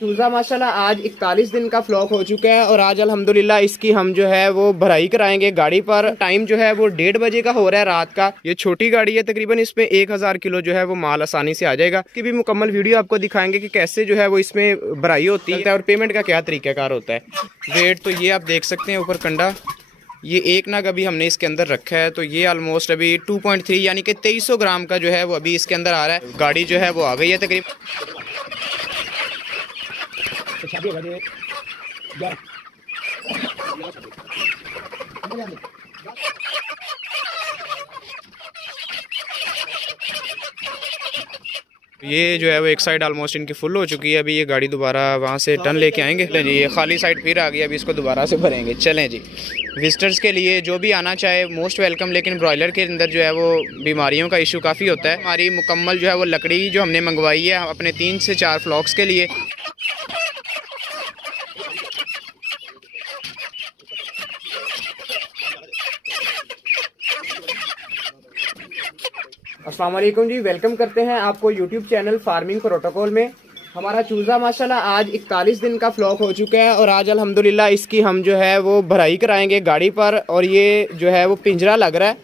चूज़ा माशाल्लाह आज 41 दिन का फ्लॉक हो चुका है और आज अल्हम्दुलिल्लाह इसकी हम जो है वो भराई कराएंगे गाड़ी पर। टाइम जो है वो 1:30 बजे का हो रहा है रात का। ये छोटी गाड़ी है, तकरीबन इसमें 1000 किलो जो है वो माल आसानी से आ जाएगा। इसकी भी मुकम्मल वीडियो आपको दिखाएंगे कि कैसे जो है वो इसमें भराई होती है और पेमेंट का क्या तरीक़ाकार होता है। वेट तो ये आप देख सकते हैं, ऊपर कंडा ये एक नग अभी हमने इसके अंदर रखा है, तो ये ऑलमोस्ट अभी 2.3 यानी कि 2300 ग्राम का जो है वो अभी इसके अंदर आ रहा है। गाड़ी जो है वो आ गई है तकरीबन। ये जो है वो एक साइड ऑलमोस्ट इनकी फुल हो चुकी है। अभी ये गाड़ी दोबारा वहाँ से टन लेके आएंगे। चलें जी, ये खाली साइड फिर आ गई, अभी इसको दोबारा से भरेंगे। चलें जी, विजिटर्स के लिए जो भी आना चाहे मोस्ट वेलकम। लेकिन ब्रॉयलर के अंदर जो है वो बीमारियों का इशू काफ़ी होता है। हमारी मुकम्मल जो है वो लकड़ी जो हमने मंगवाई है अपने 3 से 4 फ्लॉक्स के लिए। अस्सलाम वालेकुम जी, वेलकम करते हैं आपको यूट्यूब चैनल फार्मिंग प्रोटोकॉल में। हमारा चूज़ा माशाल्लाह आज 41 दिन का फ्लॉक हो चुका है और आज अल्हम्दुलिल्लाह इसकी हम जो है वो भराई कराएंगे गाड़ी पर। और ये जो है वो पिंजरा लग रहा है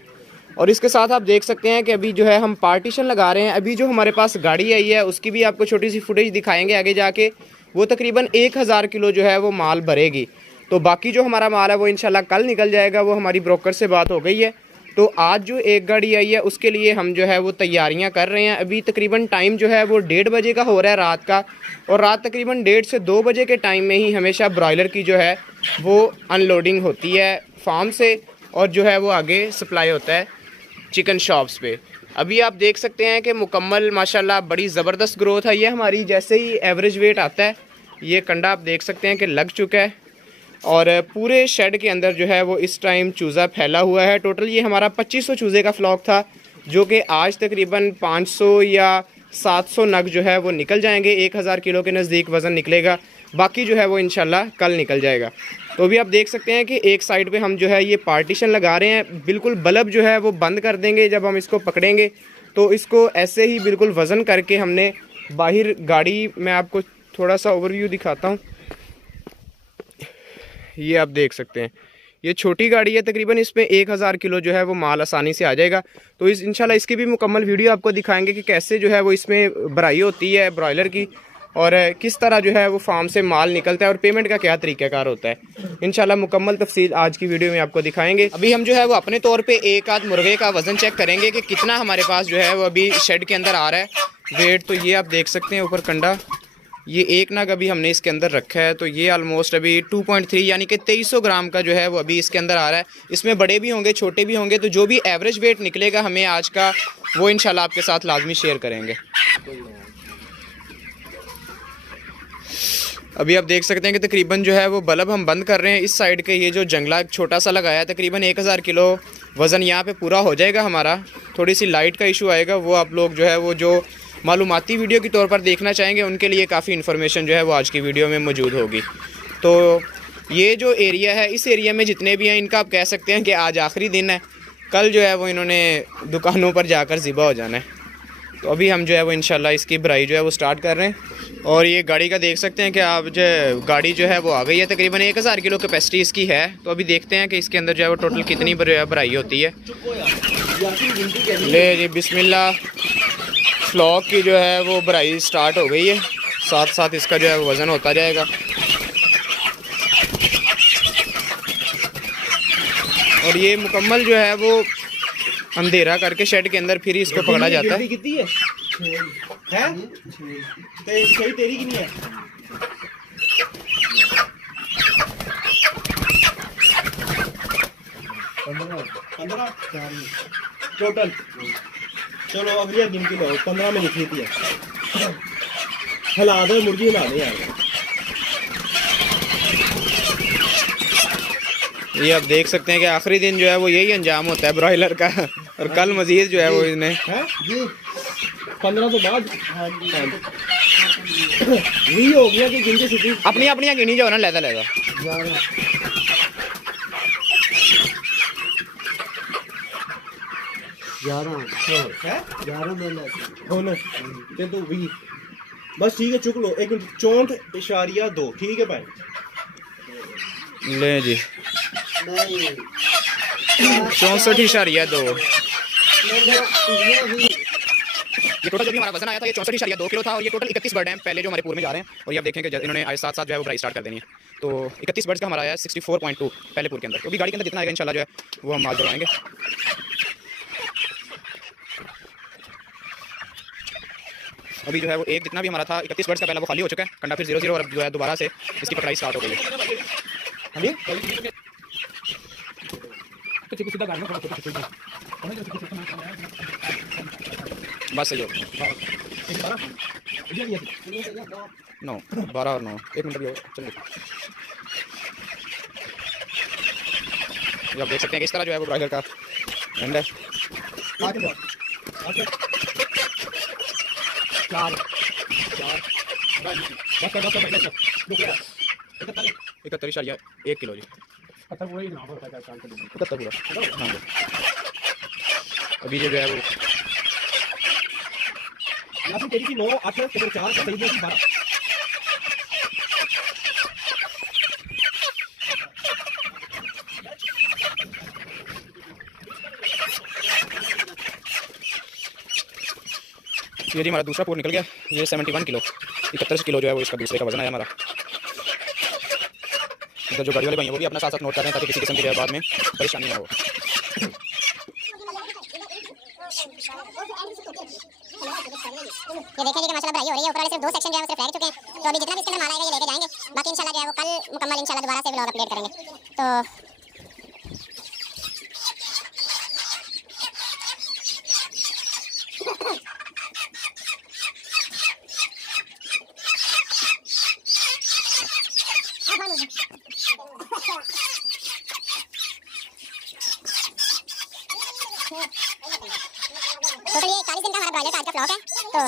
और इसके साथ आप देख सकते हैं कि अभी जो है हम पार्टीशन लगा रहे हैं। अभी जो हमारे पास गाड़ी आई है उसकी भी आपको छोटी सी फुटेज दिखाएंगे आगे जाके। वो तकरीबन 1000 किलो जो है वो माल भरेगी। तो बाकी जो हमारा माल है वो इंशाल्लाह कल निकल जाएगा। वो हमारी ब्रोकर से बात हो गई है। तो आज जो एक गाड़ी आई है उसके लिए हम जो है वो तैयारियां कर रहे हैं। अभी तकरीबन टाइम जो है वो 1:30 बजे का हो रहा है रात का। और रात तकरीबन 1:30 से 2 बजे के टाइम में ही हमेशा ब्रॉयलर की जो है वो अनलोडिंग होती है फार्म से और जो है वो आगे सप्लाई होता है चिकन शॉप्स पे। अभी आप देख सकते हैं कि मुकम्मल माशाल्लाह बड़ी ज़बरदस्त ग्रोथ है। ये हमारी जैसे ही एवरेज वेट आता है, ये कंडा आप देख सकते हैं कि लग चुका है। और पूरे शेड के अंदर जो है वो इस टाइम चूज़ा फैला हुआ है। टोटल ये हमारा 2500 चूज़े का फ्लॉक था, जो कि आज तकरीबन 500 या 700 नग जो है वो निकल जाएंगे। 1000 किलो के नज़दीक वज़न निकलेगा। बाकी जो है वो इंशाल्लाह कल निकल जाएगा। तो भी आप देख सकते हैं कि एक साइड पे हम जो है ये पार्टीशन लगा रहे हैं। बिल्कुल बल्ब जो है वो बंद कर देंगे जब हम इसको पकड़ेंगे। तो इसको ऐसे ही बिल्कुल वज़न करके हमने बाहर गाड़ी में आपको थोड़ा सा ओवरव्यू दिखाता हूँ। ये आप देख सकते हैं, ये छोटी गाड़ी है, तकरीबन इसमें 1000 किलो जो है वो माल आसानी से आ जाएगा। तो इंशाल्लाह इसकी भी मुकम्मल वीडियो आपको दिखाएंगे कि कैसे जो है वो इसमें भराई होती है ब्रॉयलर की और किस तरह जो है वो फार्म से माल निकलता है और पेमेंट का क्या तरीक़ाकार होता है। इंशाल्लाह मुकम्मल तफसील आज की वीडियो में आपको दिखाएंगे। अभी हम जो है वो अपने तौर पे एक आध मुर्गे का वज़न चेक करेंगे कि कितना हमारे पास जो है वो अभी शेड के अंदर आ रहा है। वेट तो ये आप देख सकते हैं, ऊपर कंडा ये एक नग अभी हमने इसके अंदर रखा है। तो ये ऑलमोस्ट अभी 2.3 यानी कि 2300 ग्राम का जो है वो अभी इसके अंदर आ रहा है। इसमें बड़े भी होंगे छोटे भी होंगे। तो जो भी एवरेज वेट निकलेगा हमें आज का, वो इंशाल्लाह आपके साथ लाजमी शेयर करेंगे। अभी आप देख सकते हैं कि तकरीबन जो है वो बल्ब हम बंद कर रहे हैं। इस साइड के ये जो जंगला छोटा सा लगाया है, तकरीबन 1000 किलो वज़न यहाँ पे पूरा हो जाएगा हमारा। थोड़ी सी लाइट का इशू आएगा, वो आप लोग जो है वो जो मालूमाती वीडियो के तौर पर देखना चाहेंगे उनके लिए काफ़ी इन्फॉर्मेशन जो है वो आज की वीडियो में मौजूद होगी। तो ये जो एरिया है, इस एरिया में जितने भी हैं इनका आप कह सकते हैं कि आज आखिरी दिन है। कल जो है वो इन्होंने दुकानों पर जाकर ज़िबा हो जाना है। तो अभी हम जो है वो इंशाल्लाह इसकी भराई जो है वो स्टार्ट कर रहे हैं। और ये गाड़ी का देख सकते हैं कि आप जो गाड़ी जो है वो आ गई है। तकरीबन 1000 किलो कैपेसिटी इसकी है। तो अभी देखते हैं कि इसके अंदर जो है वो टोटल कितनी भराई होती है। ले जी बिस्मिल्लाह, फ्लॉक की जो है वो भराई स्टार्ट हो गई है। साथ साथ इसका जो है वज़न होता जाएगा। और ये मुकम्मल जो है वो अंधेरा करके शेड के अंदर फिर इसको पकड़ा जाता है। कितनी है? सही तेरी की नहीं है। टोटल चलो अगली गिनती लो, 15 में लिखी थी। हिला दो मुर्गी, हिला दे यार। ये आप देख सकते हैं कि आखिरी दिन जो है वो यही अंजाम होता है ब्रॉयलर का। और कल मजीद जो है वो इसने 15 तो बाद वही हो गया कि गिनती सीधी अपनी अपनी गिनी जाओ ना, लैदा लैदा 11 में तो 20 बस ठीक है, चुक लो एक मिनट। 64.2 ठीक है भाई। ले जी 64.2। ये टोटल जो भी हमारा वजन आया था ये 64.2 किलो था और ये टोटल 31 बर्ड हैं पहले जो हमारे पूर में जा रहे हैं। और ये आप देखें कि इन्होंने आज साथ साथ जो है वो भराई स्टार्ट कर देनी है। तो 31 बर्ड्स का हमारा आया 64.2 पहले पूर के अंदर। तो भी गाड़ी के अंदर जितना आएगा इंशाल्लाह जो है वो हम माल करवाएंगे। अभी जो है वो एक जितना भी हमारा था 31 बर्ड्स का पहला वो खाली हो चुका है कंडा, फिर 0-0 और अब जो है दोबारा से इसकी पकड़ाई स्टार्ट हो गई है। बस सही हो 9 12 और 9 1 मिनट भी हो चलिए। आप देख सकते हैं कि इस तरह जो है वो ब्राइलर का एंड है। 71.1 किलो जी। 71 पूरा। हाँ अभी जो है वो 9 8 4 12। ये जी हमारा दूसरा पूर निकल गया। ये 71 किलो 71 किलो जो है वो इसका दूसरे का वजन आया हमारा। इधर जो गाड़ी वाले भाई हैं वो भी अपना साथ साथ नोट कर रहे हैं ताकि किसी किस्म की बाद में परेशानी ना हो। ये देखेंगे कि माशाल्लाह भराई हो रही है। ऊपर वाले सिर्फ 2 सेक्शन जो है सिर्फ रह चुके हैं। तो अभी जितना भी इसके अंदर माल आएगा ये लेके जाएंगे। बाकी इंशाल्लाह जो है वो कल मुकम्मल इंशाल्लाह दोबारा से व्लॉग अपडेट करेंगे। तो टोटल ये 41 दिन का हमारा ब्राइलर का आज का फ्लॉक है। तो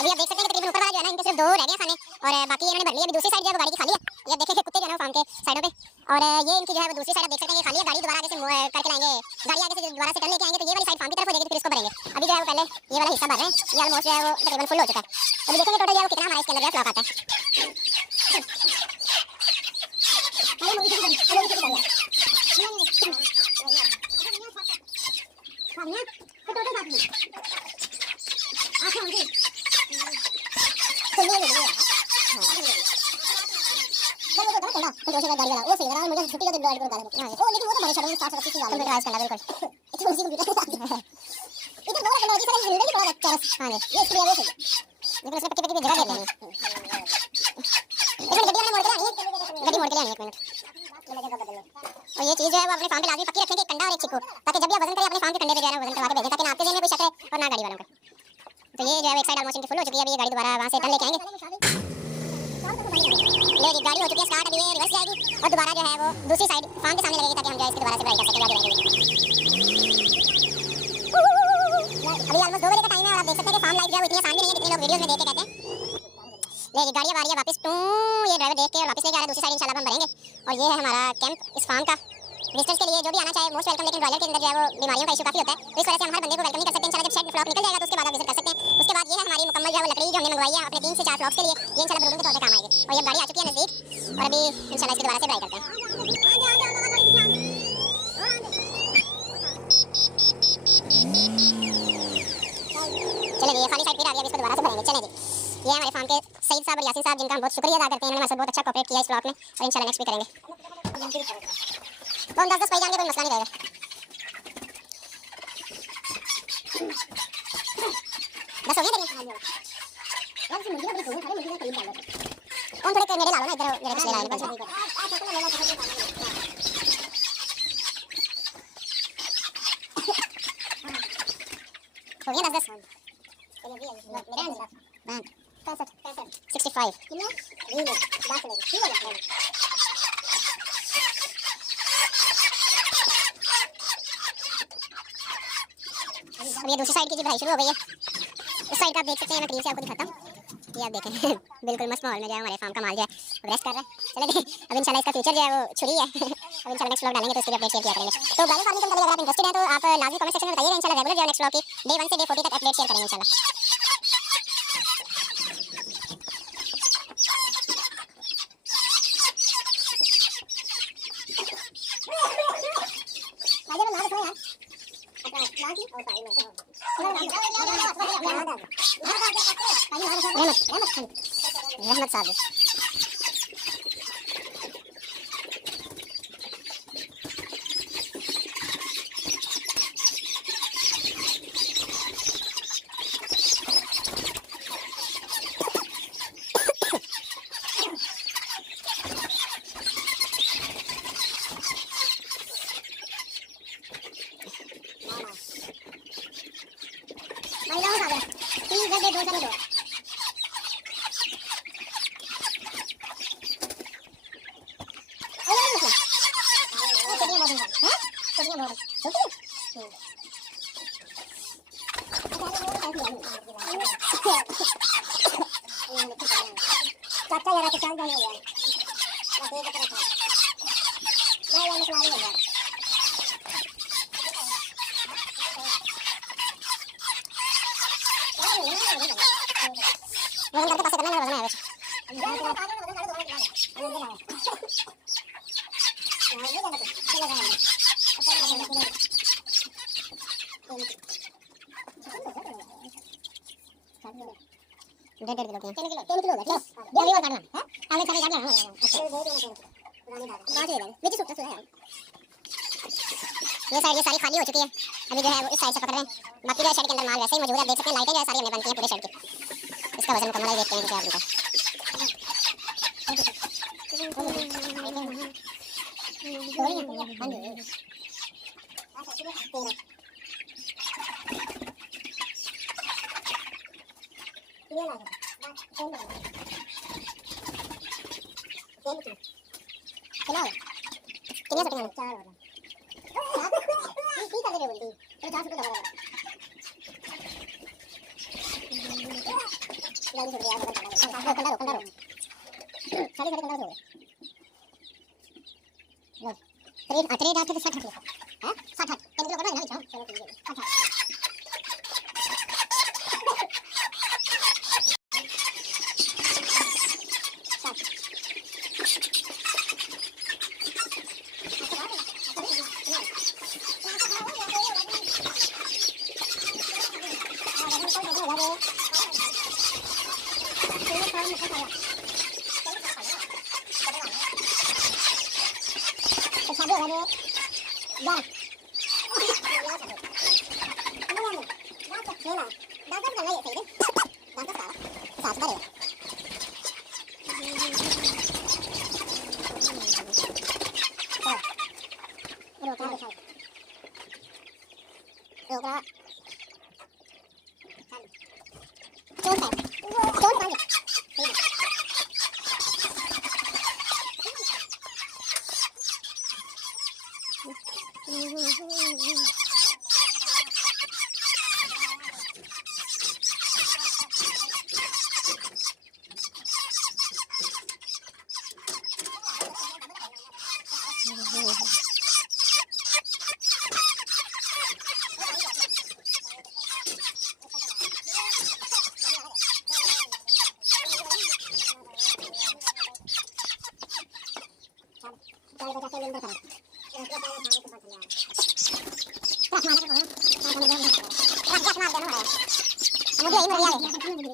अभी आप देख सकते हैं कि तकरीबन ऊपर वाला जो है ना इनके सिर्फ 2 रह गए खाने और बाकी इन्होंने भर लिया। अभी दूसरी साइड जो है वो गाड़ी की खाली है। ये आप देखें कुत्ते जो है ना फार्म के साइडों पे और ये इनकी जो है वो दूसरी साइड आप देख सकते हैं कि खाली है। गाड़ी दोबारा आगे से करके लाएंगे, गाड़ी आगे से दोबारा से कर लेके आएंगे तो ये वाली साइड फार्म की तरफ हो जाएगी, फिर इसको भरेंगे। अभी जो है वो पहले ये वाला हिस्सा भर रहे हैं। ये ऑलमोस्ट जो है वो तकरीबन फुल हो चुका है। अभी देखेंगे टोटल जो है वो कितना हमारा इसके अंदर फ्लॉक आता है। और ये चीज जो है वो अपने फार्म पे लाजमी पक्की रखेंगे, कंडा और एक चिक्कू, ताकि जब भी आप वजन करें अपने फार्म के कंडे पे जो है वजन करवा के भेजें ताकि ना आपके जेब में कोई शक रहे और ना गाड़ी वालों के। तो ये जो है एक साइड ऑलमोस्ट इनकी फुल हो चुकी है। अभी ये गाड़ी दोबारा वहां से टन लेके आएंगे। ये गाड़ी हो चुकी है स्टार्ट। अभी ये रिवर्स जाएगी और दोबारा जो है वो दूसरी साइड फार्म के सामने लगेगी ताकि हम जो है इसके दोबारा से ब्राइट कर सकें। अभी ऑलमोस्ट 2 बजे का टाइम है और आप देख सकते हैं कि फार्म लाइफ जो है इतनी आसान भी नहीं है जितने लोग वीडियोस में देख के कहते हैं। ले ये गाड़ी आ रही है वापस टू, ये ड्राइवर देख के और वापस लेके आ रहा है। दूसरी साइड इंशाल्लाह हम भरेंगे और ये है हमारा कैंप इस फार्म का। विजिटर्स के लिए जो भी आना चाहे मोस्ट वेलकम। लेकिन ब्रॉयलर के अंदर जो है वो बीमारियों का इशू काफी होता है तो इस वजह से हम हर बंदे को वेलकम नहीं कर सकते। इंशाल्लाह जब शेड फ्लॉक निकल जाएगा तो उसके बाद आप विजिट कर सकते हैं। उसके बाद ये है हमारी मुकम्मल जो है वो लकड़ी जो हमने मंगवाई है अपने 3 से 4 फ्लॉक्स के लिए। ये इंशाल्लाह बरूद के तौर पे काम आएगी और ये गाड़ी आ चुकी है नजदीक और अभी इंशाल्लाह इसकी दोबारा से ड्राई करते हैं। चले जी, ये खाली साइड फिर आ गया, इसको दोबारा से भरेंगे। चले जी, ये हमारे फार्म के सईद साहब और यासीन साहब जिनका हम बहुत शुक्रिया अदा करते हैं। इन्होंने हमारे साथ बहुत अच्छा कोऑपरेट किया इस ब्लॉक में और इंशाल्लाह नेक्स्ट भी करेंगे। तो 10-10 पाई जाएंगे, कोई मसला नहीं रहेगा। बस हो गया देखिए कौन थोड़े मेरे ला लो ना इधर, मेरे कुछ ले ला लो। हो गया 10 65 अब ये दूसरी साइड की भराई शुरू हो गई है। उस साइड का आप देख सकते हैं, मैं करीब से आपको दिखाता हूँ। ये आप देखें बिल्कुल मस्त माहौल में जो है हमारे फार्म का माल जो है रेस्ट कर रहा है। चले देखें अब इंशाल्लाह इसका फ्यूचर जो है वो छुरी है। अब इंशाल्लाह नेक्स्ट व्लॉग डालेंगे तो इसकी अपडेट शेयर किया करेंगे। तो गाड़ी फार्मिंग के अंदर अगर आप इंटरेस्टेड हैं तो आप लाजमी कमेंट सेक्शन में बताइएगा। इंशाल्लाह रेगुलर जो है नेक्स्ट व्लॉग की डे 1 से डे 40 तक अपडेट शेयर करेंगे इंशाल्लाह। रहमत साहब चाचा यार चल जाएंगे यार वजन करके पास करना मेरा वजन है डेढ़ किलो 3 किलो बस अगली बार काटना है अगले सारे काटना है। अच्छा बात है नीचे सुट्टा है। ये साइड ये सारी खाली हो चुकी है। अभी जो है वो इस साइड से पकड़ रहे हैं। बाकी जो शेड के अंदर माल वैसे ही मौजूद है। देख सकते हैं लाइटें जो है सारी हमने बनती हैं पूरे शेड की। इसका वजन मुकम्मल है देखते हैं क्या बनता है। मुझे यही मर गया है।